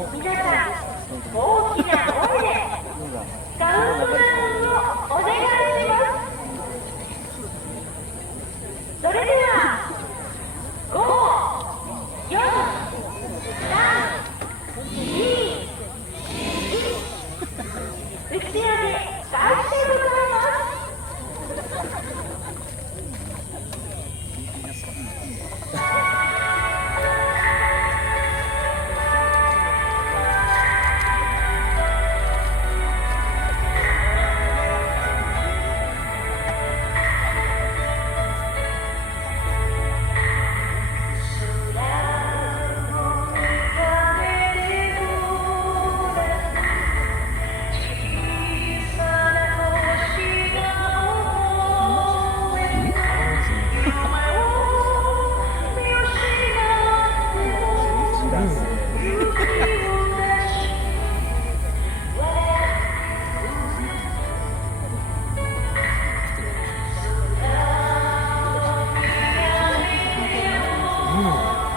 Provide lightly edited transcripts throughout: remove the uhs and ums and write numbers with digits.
皆さん、大きな声でカウントダウンをお願いします。それでは、5、4、3、2、1、打ち上げ開始でございます。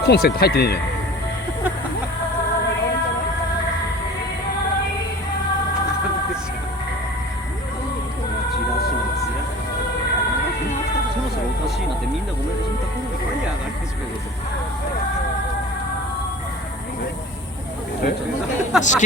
コンセント入ってねえじゃん。そろそろおかしいなってみんなごめんなさい。この声上がり始めるぞ。仕切り